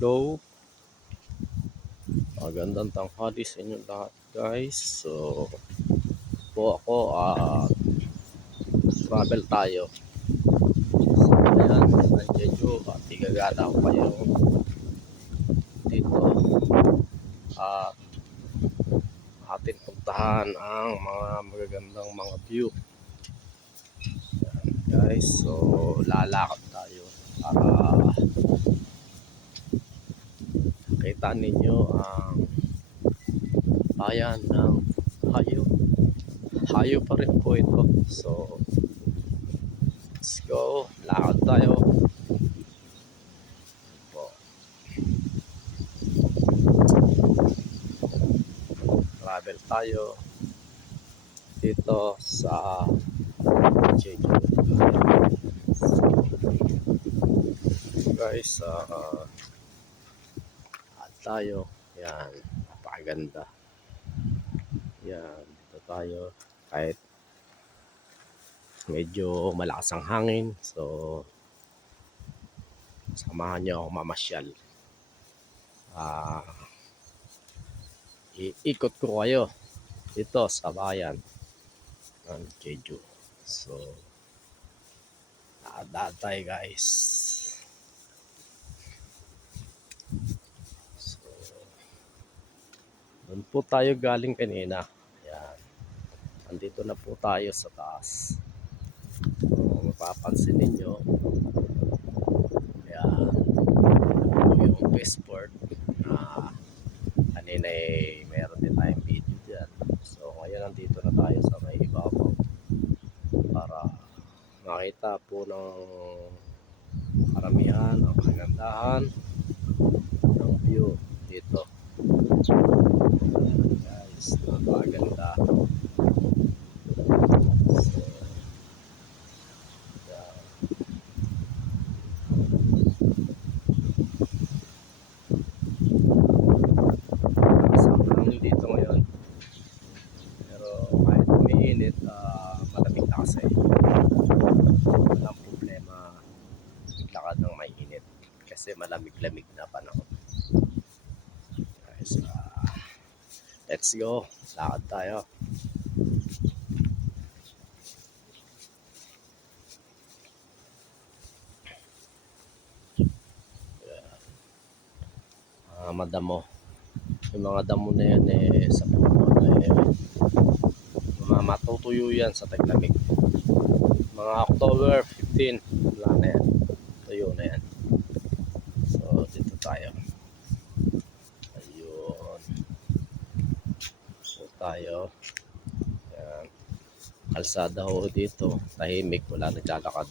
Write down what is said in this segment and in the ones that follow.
Hello, magandang tanghali sa inyo lahat guys. So, po ako, travel tayo. So, ayan, nandiyan nyo at igagala ko kayo dito at atin puntahan ang mga magagandang mga view. Ayan, guys, so lalakad tayo para kita ninyo ang bayan ng Hayo. Hayo pa rin po ito. So, let's go. Lakad tayo. Po. Travel tayo dito sa Jeju. Guys, tayo. Yan. Napakaganda. Yan. Dito tayo. Kahit medyo malakas ang hangin. So, samahan nyo ako mamasyal. Iikot ko kayo dito sa bayan ng Jeju. So, lahat tayo guys. So, doon po tayo galing kanina. Yan. Andito na po tayo sa taas. So, mapapansin ninyo. Yan. Yung passport na kanina meron din tayong video dyan. So, ngayon nandito na tayo sa may ibabaw para makita po ng karamihan ang kagandahan ng view dito. Guys, napakaganda. So, yeah. Sobrang dito ngayon. Pero kahit umiinit, malamig na kasi. Walang problema maglakad ng mainit kasi malamig-lamig na panahon. Guys, let's go. Lakad tayo. Madamo. Yung mga damo na yan sa puno matutuyo yan sa taglamig. Mga October 15, wala na yan. Tuyo na yan. So, dito tayo. Ayun. So, tayo. Yan. Kalsada ho dito. Tahimik. Wala naglalakad.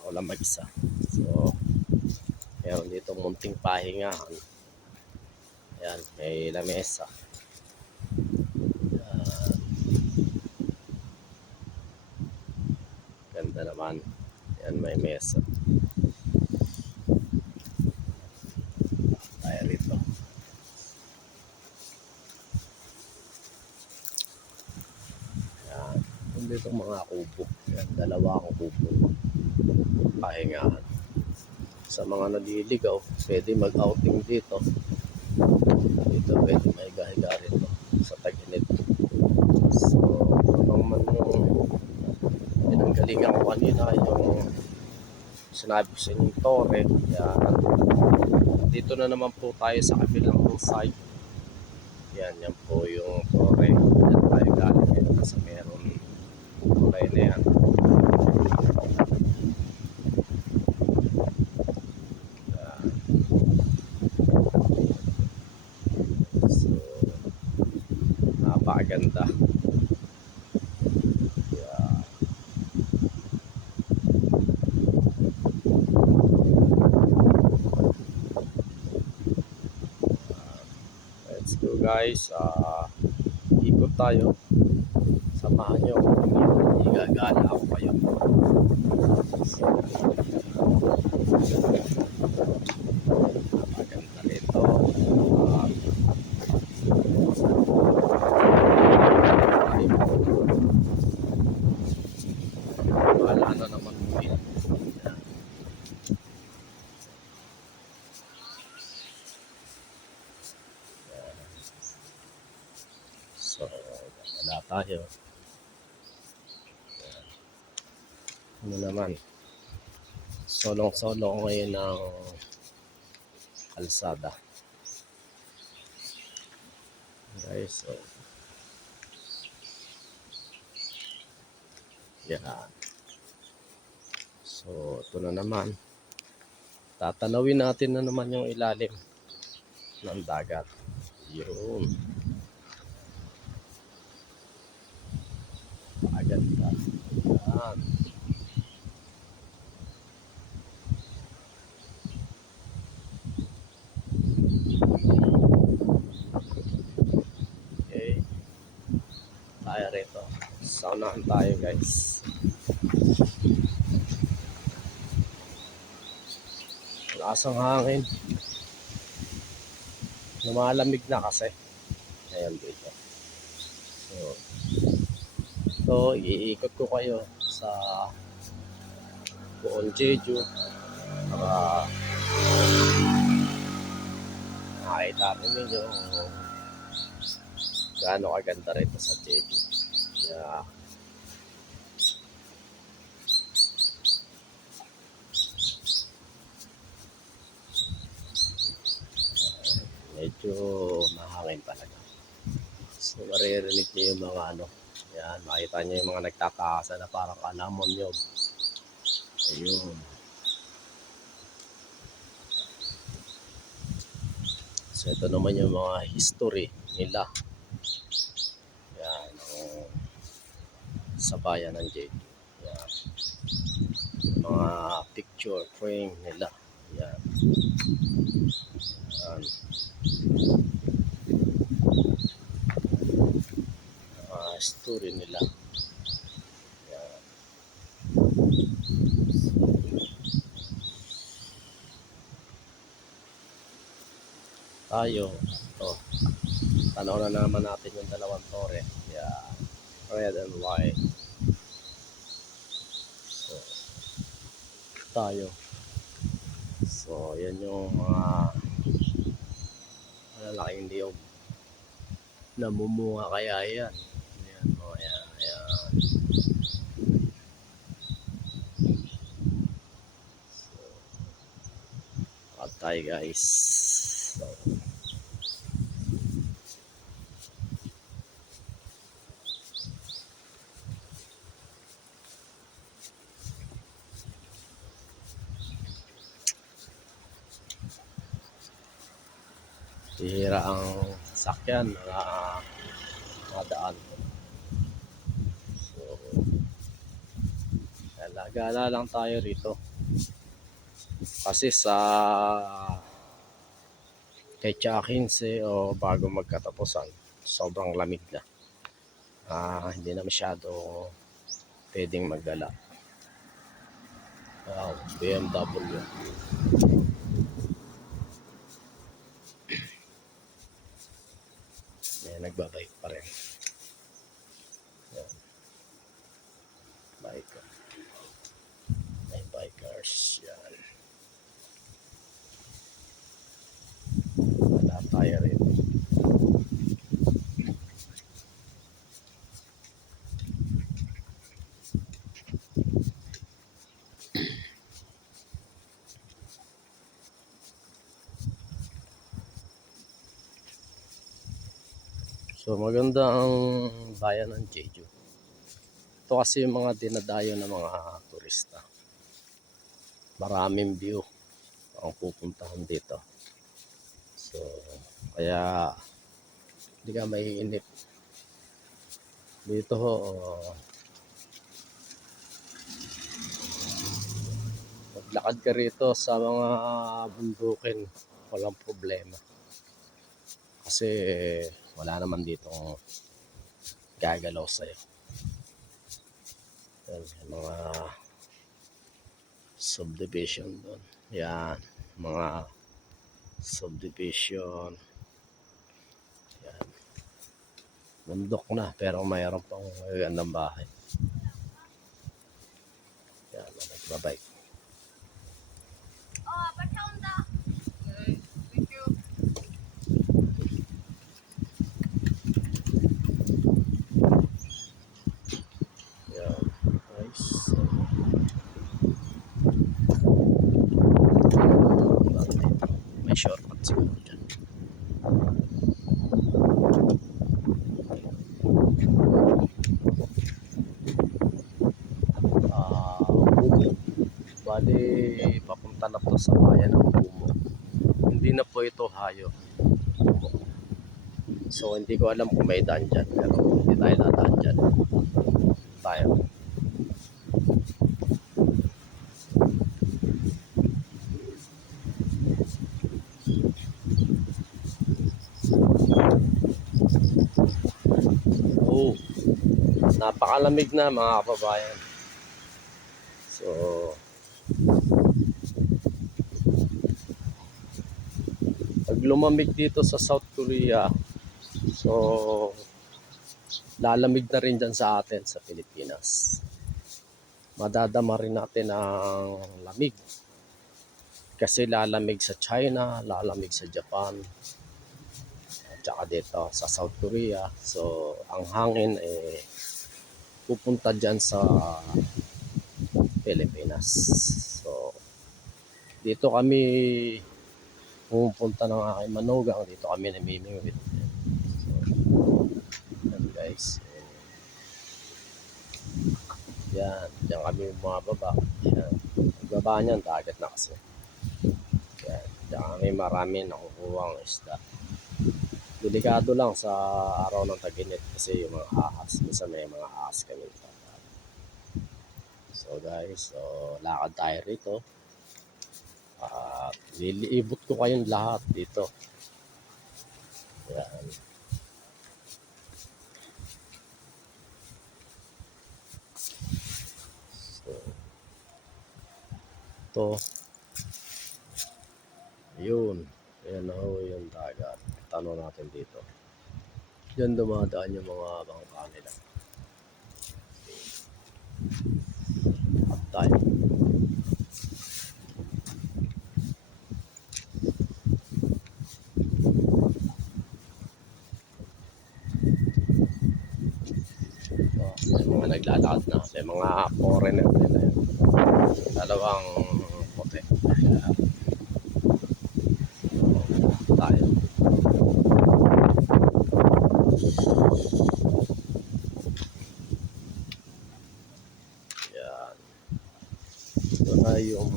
Ako lang mag-isa. So, meron dito munting pahingahan. Ayan, may lamesa. Ayan. Ganda naman. Ayan, may mesa. Tayo rito. Ayan. Dito mga kubo. Ayan, dalawa akong kubo. Pahingahan. Sa mga nagliligaw, pwede mag-outing dito. Dito pwede may gahiga rito sa tag-init. So, habang man yung pinanggalingan ko kanina yung sinabi ko sa inyong tore. Yan. Dito na naman po tayo sa kabilang side. Yan po yung tore. Yan tayo galing yan kasi meron tore na yan. Napakaganda. Yeah. Let's go guys. Ikot tayo. Samahan nyo. Igagala ako kayo. So, napakaganda rito. Wala na naman muli. tayo. Ano naman, solong-solo ngayon ng kalsada. Guys, so, yan. So, ito na naman. Tatanawin natin na naman yung ilalim ng dagat. Yun. Aganda. Yan. Okay. Tayo rito. Saunahan tayo, guys. Lasang hangin. Lumalamig na kasi. Ayan dito. So, iikot ko kayo sa buong Jeju para makita rin ninyo gaano kaganda rito sa Jeju. Yeah. Medyo mahangin talaga. So, maririnig niyo yung mga ano. Yan, makita niyo yung mga nagtataasa na parang alamon yun. Ayun. So, ito naman yung mga history nila. Yan, sa bayan ng Jeju. Yan. Mga picture frame nila. Yan. Yan. Story nila. Yan. Tayo, ito. Tanaw na naman natin yung dalawang tore. Yeah. Red and white. So, tayo. So, yan yung mga malalaking niyog. Namumunga kaya yan. Yan, mga yan. Yan. So, patay guys. So, hihira ang sakyan na daan. So, gala lang tayo rito. Kasi sa kay Chakinse o bago magkatapusan, sobrang lamig na. Hindi na masyado pwedeng magdala. Wow, BMW. Nagbabike pa rin. Yan. Biker. May bikers. Yan. Wala tayo rin. So maganda ang bayan ng Jeju. Ito kasi yung mga dinadayo ng mga turista. Maraming view ang pupuntahan dito. So kaya hindi ka maiinip. Dito maglakad ka rito sa mga bundukin, walang problema. Kasi wala naman dito gagalaw sa'yo. Yan, mga subdivision doon. Yan, mga subdivision. Yan. Bundok na pero mayroon pang magandang bahay. Yan, nagbabike. sa bayan ng Kumo. Hindi na po ito Hayo. So hindi ko alam kung may daan dyan, pero hindi tayo nadaan dyan. Tayo. Oh, napakalamig na mga kababayan. So, pag lumamig dito sa South Korea, so lalamig na rin dyan sa atin sa Pilipinas. Madadama rin natin ang lamig. Kasi lalamig sa China, lalamig sa Japan, at saka dito sa South Korea. So, ang hangin pupunta dyan sa Pilipinas. So, dito kami pumupunta ng aking manugang. Dito kami namimingwit. So, yan guys. Yan, diyan kami bumababa. Yan. Pagbaba niyan, dagat na kasi. Yan, diyan kami marami nakukuha ang isda. Delikado lang sa araw ng tag-init kasi yung mga ahas. Minsan may mga ahas kami. So guys, so lakad tayo rito. At liliibot ko kayong lahat dito. Yan. So, ito. Yun. Ayan na ho yung dagat. Tanong natin dito. Diyan dumadaan yung mga bangka nila. At tayo. So, may mga naglalakad na. May mga foreigner din na yun. Dalawang puti. Tayo. Yan. Ito na yung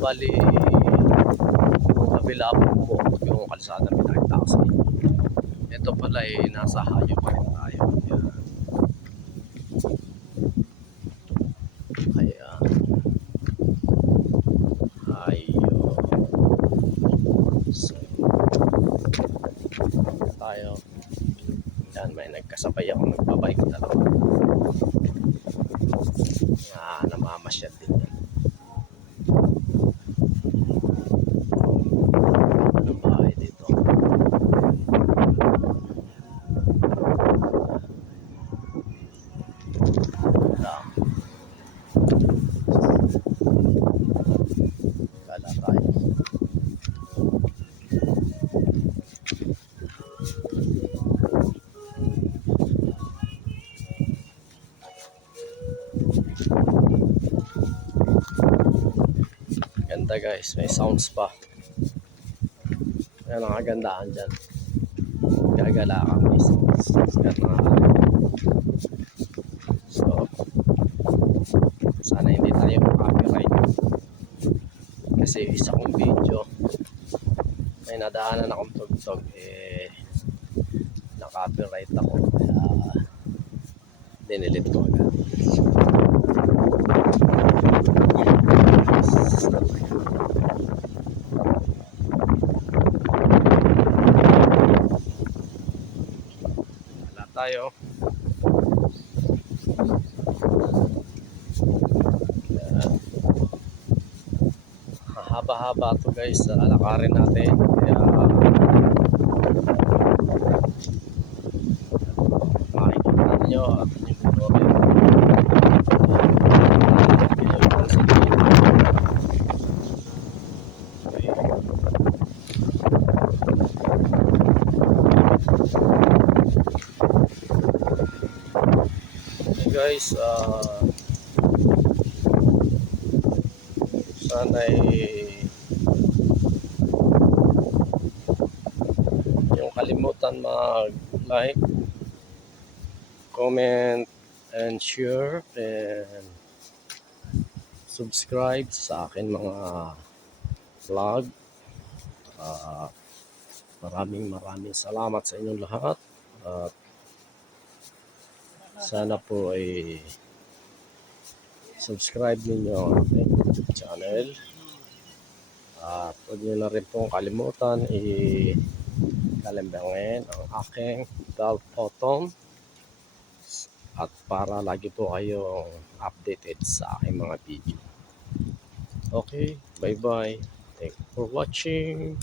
bali yung kabila po yung kalsada pinakita ko sa inyo. Ito pala nasa Hayo pa rin tayo. Yan. Ayan. Hayo. So, tayo. Yan, may nagkasabay ako nagbabike dalawa. Namamasyal din yan. Anong bahay dito? Kala tayo. Ganda guys, may sounds pa. Yan ang kagandahan dyan. Gagala ka, may sounds. So, sana hindi tayo copyright. Kasi isa kong video, may nadaanan akong tugtog, na-copyright ako. Kaya, dinilit ko agad. Wala tayo. Haba-haba to guys, lalakarin natin. Kaya makikita nyo at yung glory. Guys, sana'y yung kalimutan mag-like, comment, and share, and subscribe sa akin mga vlog. Maraming salamat sa inyong lahat. At sana po ay subscribe ninyo ang aking YouTube channel. At huwag nyo na rin pong kalimutan i-kalimbangin ang aking bell button at para lagi po kayong updated sa aking mga video. Okay, bye bye. Thank you for watching.